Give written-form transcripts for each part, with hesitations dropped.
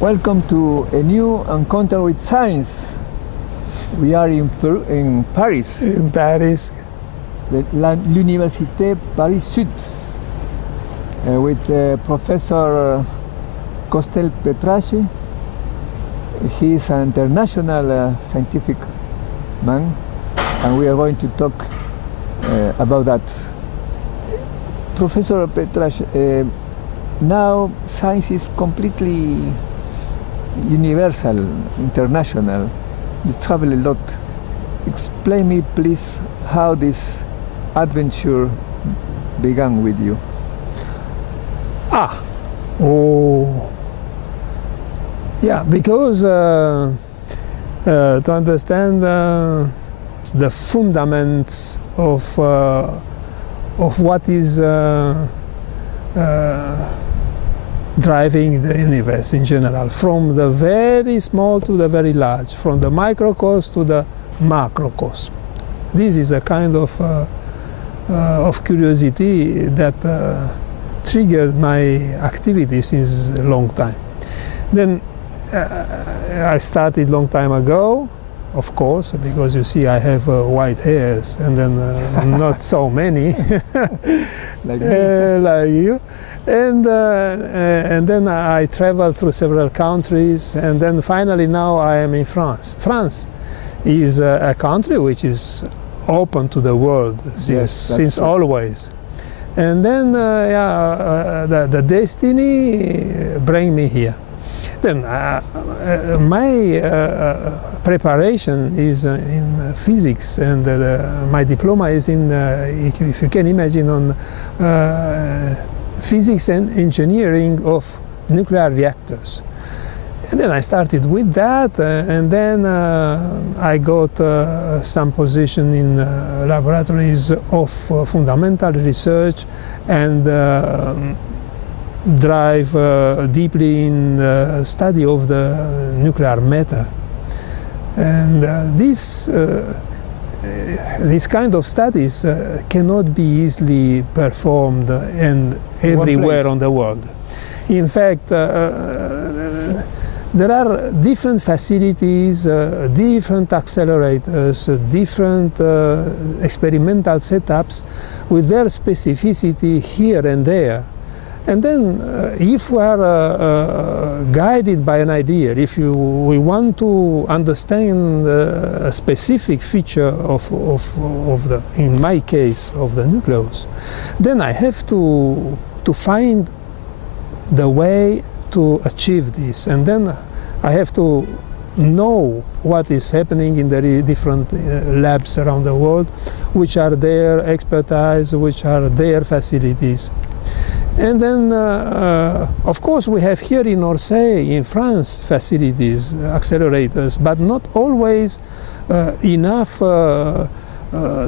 Welcome to a new encounter with science. We are in Paris, In Paris. l'Université Paris Sud, with Professor Costel-Petrache. He is an international scientific man, and we are going to talk about that. Professor Petrache, now science is completely universal, international. You travel a lot. Explain me, please, how this adventure began with you. Yeah, because to understand the fundaments of what is driving the universe in general, from the very small to the very large, from the microcosm to the macrocosm. This is a kind of curiosity that triggered my activity since a long time. Then I started a long time ago, of course, because you see I have white hairs and then not so many Like me. like you. And then I traveled through several countries, and then finally now I am in France. France is a country which is open to the world since right. Always. And then the destiny bring me here. Then my preparation is in physics, and my diploma is in, if you can imagine, on physics and engineering of nuclear reactors. And then I started with that, and then I got some position in laboratories of fundamental research and drive deeply in the study of the nuclear matter. And this kind of studies cannot be easily performed and everywhere on the world. In fact, there are different facilities, different accelerators, different experimental setups with their specificity here and there. And then if we are guided by an idea, if we want to understand a specific feature of the, in my case, of the nucleus, then I have to find the way to achieve this. And then I have to know what is happening in the different labs around the world, which are their expertise, which are their facilities. And then, of course, we have here in Orsay, in France, facilities, accelerators, but not always enough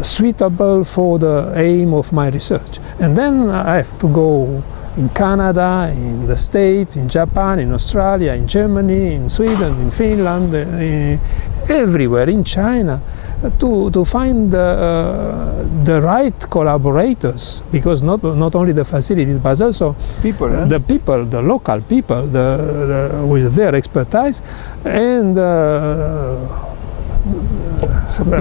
suitable for the aim of my research. And then I have to go in Canada, in the States, in Japan, in Australia, in Germany, in Sweden, in Finland, everywhere, in China, to find the right collaborators, because not only the facilities, but also People, the people, the local people, with their expertise, and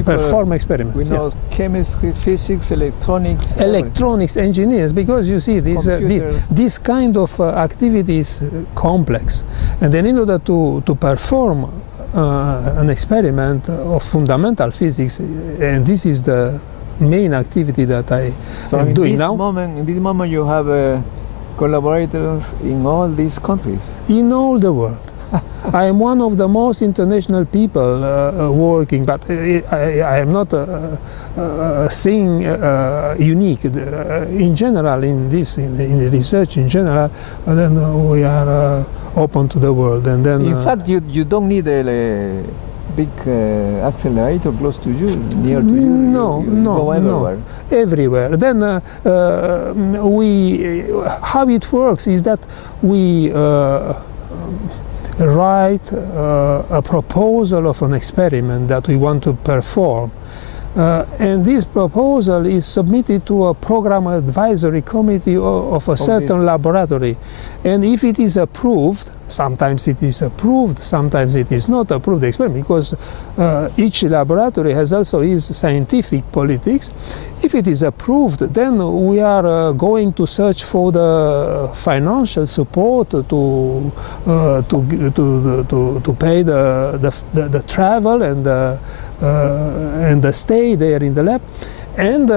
perform experiments. We know chemistry, physics, electronics. Electronics engineers, because you see this kind of activity is complex, and then in order to perform an experiment of fundamental physics, and this is the main activity that I am doing now. In this moment you have collaborators in all these countries. In all the world. I am one of the most international people working, but I am not saying unique. In general, in the research in general, then we are open to the world. And then, in fact, you don't need a big accelerator close to you, near to you. No, you go everywhere. No, everywhere. Then how it works is that we write a proposal of an experiment that we want to perform. And this proposal is submitted to a program advisory committee of a certain laboratory. And if it is approved, sometimes it is approved, sometimes it is not approved, the experiment, because each laboratory has also its scientific politics. If it is approved, then we are going to search for the financial support to pay the travel and the stay there in the lab, and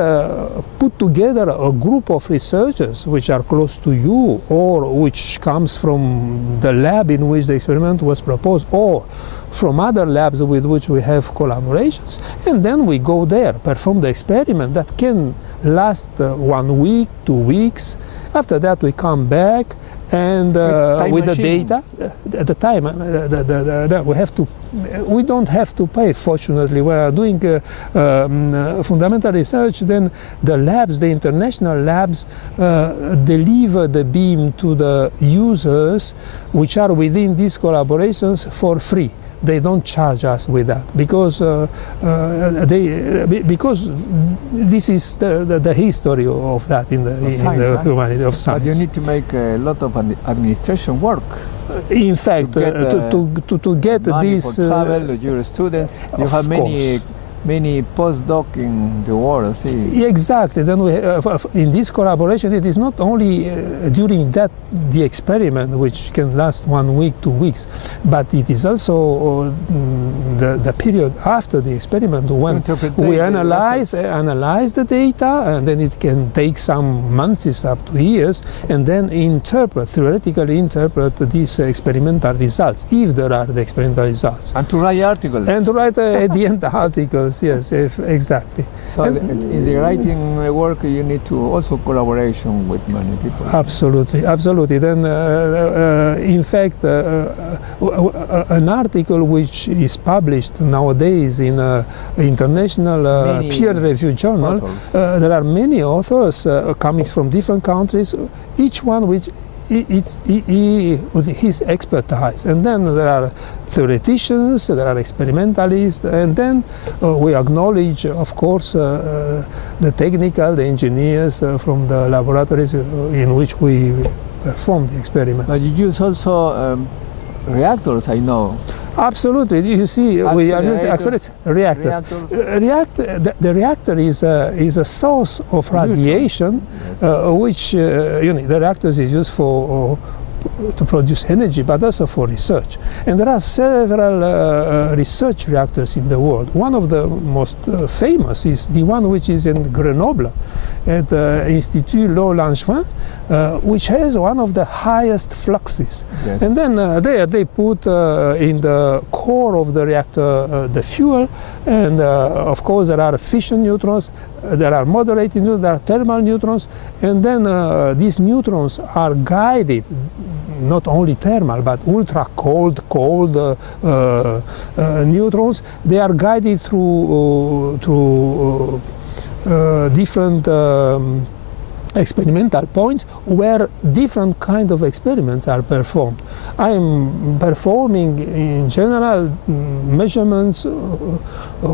put together a group of researchers which are close to you, or which comes from the lab in which the experiment was proposed, or from other labs with which we have collaborations, and then we go there, perform the experiment that can last 1 week, 2 weeks. After that we come back, and with the data at the time we don't have to pay. Fortunately, we are doing fundamental research. Then the labs, the international labs, deliver the beam to the users which are within these collaborations for free. They don't charge us with that, because because this is the history of that in the humanity of science. But you need to make a lot of administration work. In fact, to get money this for travel, you're a student. You have many postdoc in the world. See. Exactly. Then we in this collaboration, it is not only during the experiment, which can last 1 week, 2 weeks, but it is also the period after the experiment when we analyze the data, and then it can take some months up to years, and then theoretically interpret these experimental results, if there are the experimental results. And to write articles. And to write at the end articles. Yes, exactly. So in the writing work, you need to also collaboration with many people. Absolutely, absolutely. Then, in fact, an article which is published nowadays in an international peer-reviewed journal, there are many authors coming from different countries, each one with his expertise. And then there are theoreticians, there are experimentalists, and then we acknowledge, of course, the engineers from the laboratories in which we perform the experiment. But you use also reactors, I know. Absolutely. You see, we are using reactors. The reactor is a source of radiation, which the reactors is used for to produce energy, but also for research. And there are several research reactors in the world. One of the most famous is the one which is in Grenoble at the Institut Louis Langevin, which has one of the highest fluxes. Yes. And then there they put in the core of the reactor the fuel, and of course there are fission neutrons, there are moderating neutrons, there are thermal neutrons, and then these neutrons are guided, not only thermal but ultra cold neutrons. They are guided through different experimental points where different kind of experiments are performed. I am performing in general measurements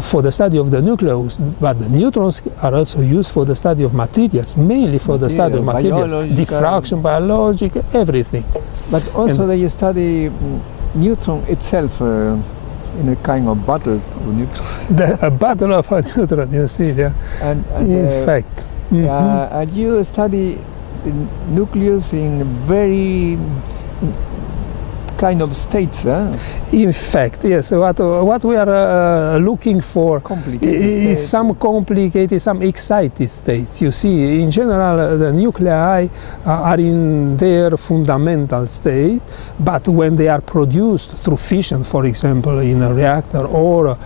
for the study of the nucleus, but the neutrons are also used for the study of materials, mainly for the study of materials, diffraction, biological, everything. But also they study neutron itself in a kind of battle of neutrons. A battle of a neutron, you see, yeah. And in fact. And you study the nucleus in very kind of states, In fact, yes. What we are looking for is some complicated, some excited states. You see, in general, the nuclei are in their fundamental state, but when they are produced through fission, for example, in a reactor, or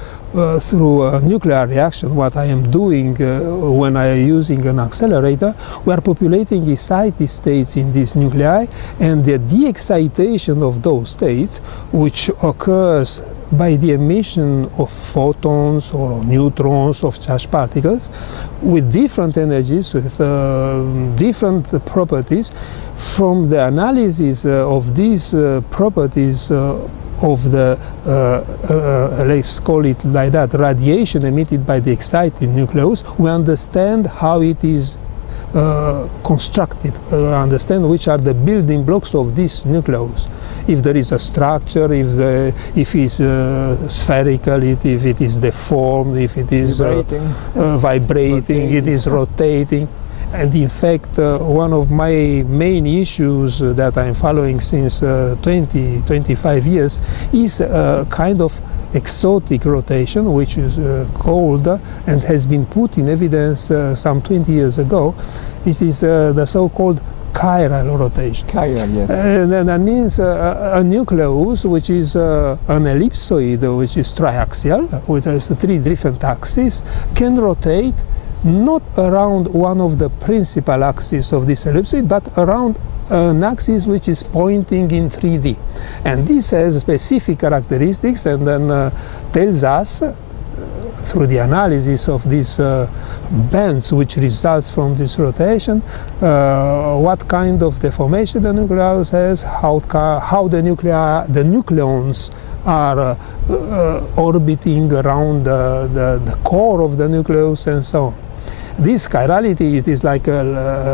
through a nuclear reaction, what I am doing when I am using an accelerator, we are populating excited states in these nuclei, and the de-excitation of those states, which occurs by the emission of photons or neutrons, of charged particles, with different energies, with different properties. From the analysis of these properties of the, let's call it like that, radiation emitted by the excited nucleus, we understand how it is constructed, understand which are the building blocks of this nucleus. If there is a structure, if it's spherical, if it is deformed, if it is vibrating, it is rotating. And in fact, one of my main issues that I'm following since 25 years is a kind of exotic rotation, which is called and has been put in evidence some 20 years ago. It is the so-called chiral rotation. Chiral, yes. That means a nucleus which is an ellipsoid, which is triaxial, which has 3 different axes, can rotate not around one of the principal axes of this ellipsoid, but around an axis which is pointing in 3D. And this has specific characteristics and then tells us, through the analysis of these bands which results from this rotation, what kind of deformation the nucleus has, how the nucleons are orbiting around the core of the nucleus and so on. This chirality is like a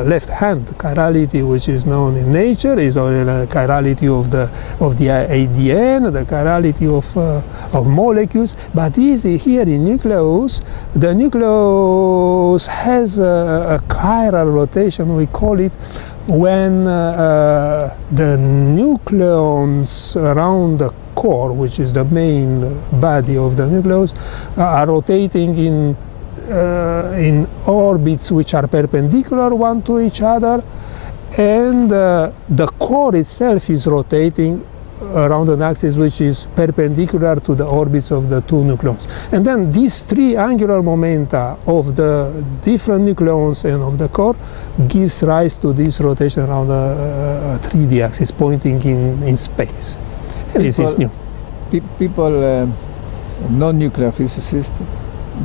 left-hand chirality, which is known in nature. Is only the chirality of the ADN, the chirality of molecules. But here in nucleus, the nucleus has a chiral rotation. We call it when the nucleons around the core, which is the main body of the nucleus, are rotating in orbits which are perpendicular one to each other, and the core itself is rotating around an axis which is perpendicular to the orbits of the 2 nucleons. And then these 3 angular momenta of the different nucleons and of the core gives rise to this rotation around a 3D axis pointing in space. And this is new. People, non-nuclear physicists,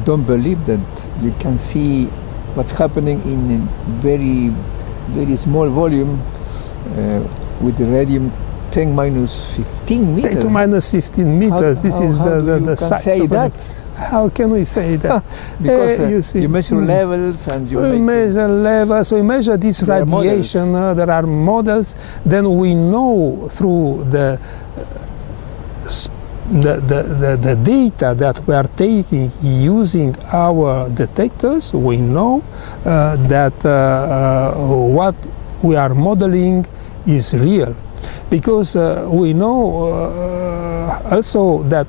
don't believe that you can see what's happening in very, very small volume with the radium 10 minus 15 meters. 10 to minus 15 meters. This is the size say of that? How can we say that? Because you measure levels and you measure levels. We measure this radiation. There are models. Then we know through the data that we are taking using our detectors, we know that what we are modeling is real. Because we know also that,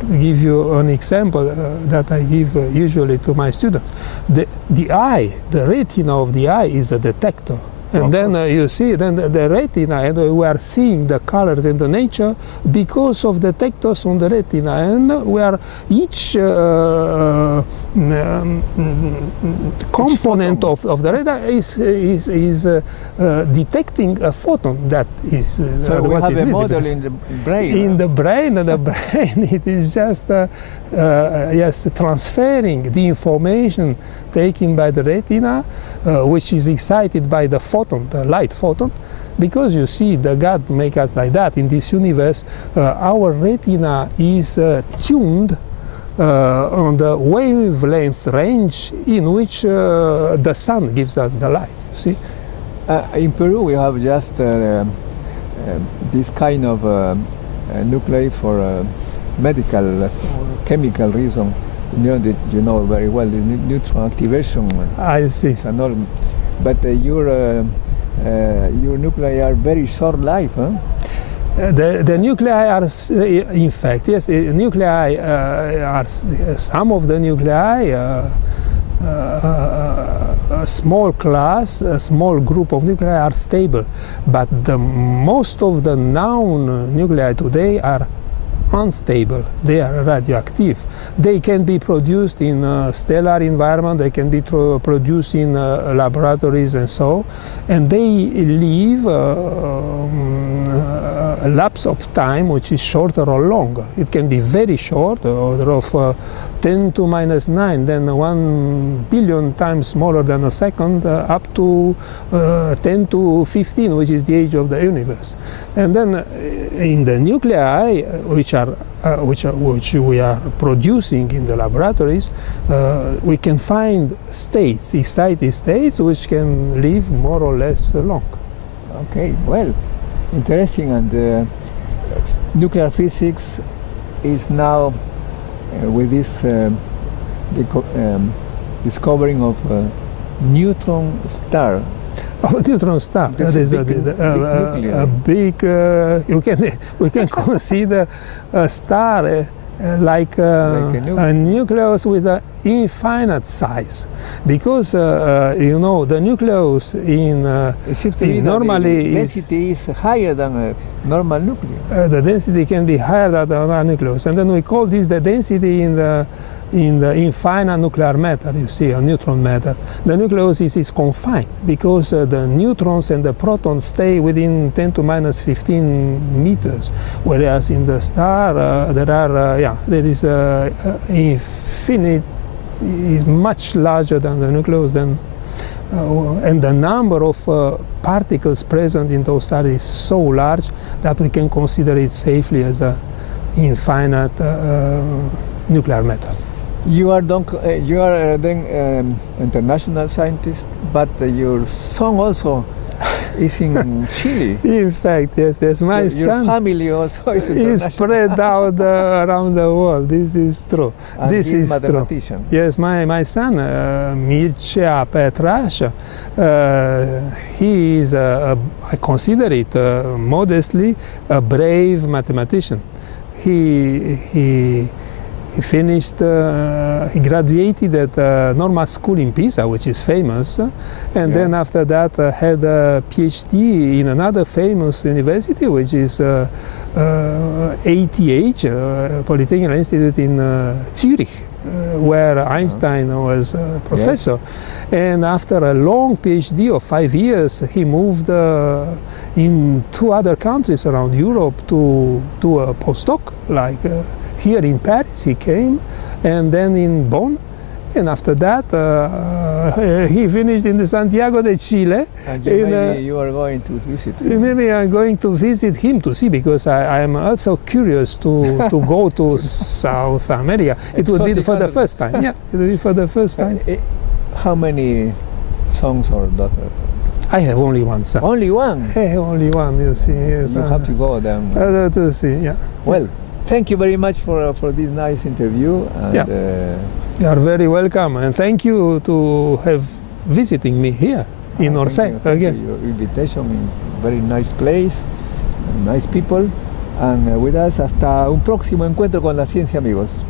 to give you an example that I give usually to my students, the eye, the retina of the eye is a detector. And then you see the retina, and we are seeing the colors in the nature because of detectors on the retina, and we are each component of the retina is detecting a photon that is. So we have a model in the brain. In the brain, and the brain, it is just yes, transferring the information taken by the retina, which is excited by the photon, the light photon, because you see, the God make us like that in this universe. Our retina is tuned on the wavelength range in which the sun gives us the light. You see. In Peru, we have just this kind of nuclei for medical or chemical reasons. You know very well the neutron activation. I see. But your nuclei are very short life, huh? The nuclei are, in fact, yes, nuclei are, some of the nuclei, a small class, a small group of nuclei are stable, but most of the known nuclei today are unstable. They are radioactive. They can be produced in a stellar environment, they can be produced in laboratories and so, and they live a lapse of time which is shorter or longer. It can be very short, order of 10 to minus 9, then 1 billion times smaller than a second, up to 10 to 15, which is the age of the universe. And then in the nuclei, which are which we are producing in the laboratories, we can find states, excited states, which can live more or less long. Okay, well, interesting. And nuclear physics is now with this discovering of neutron star. Oh, neutron star. That's That is a big nuclear. we can consider a star like a nucleus with an infinite size, because the nucleus It seems to me normally the density is higher than a normal nucleus. the density can be higher than the nucleus, and then we call this the density in the infinite nuclear matter. You see, a neutron matter. The nucleus is confined because the neutrons and the protons stay within 10 to minus 15 meters, whereas in the star there is infinite, is much larger than the nucleus, and the number of particles present in those stars is so large that we can consider it safely as a infinite nuclear matter. You are then international scientist, but your son also is in Chile. In fact, yes. My Your son family also is is international. spread out around the world. This is true. And This he is true. mathematician. Yes, my son, Mircea Petraș, he is, I consider it modestly, a brave mathematician. He finished, he graduated at Norma School in Pisa, which is famous, and then after that had a PhD in another famous university, which is ATH, Polytechnic Institute in Zurich, where Einstein was a professor. And after a long PhD of 5 years, he moved in 2 other countries around Europe to do a postdoc, like here in Paris he came, and then in Bonn, and after that he finished in the Santiago de Chile. And maybe you are going to visit him. Maybe I'm going to visit him to see, because I am also curious to go to South America. It would be for the first time. Yeah, it would be for the first time. How many sons or daughters? I have only one son. Only one? I have only one, you see. Yes, You have to go then. to see, yeah. Well, thank you very much for this nice interview. And, You are very welcome, and thank you to have visiting me here in Orsay thank you again. for your invitation in very nice place, nice people. And with us, hasta un próximo encuentro con la ciencia, amigos.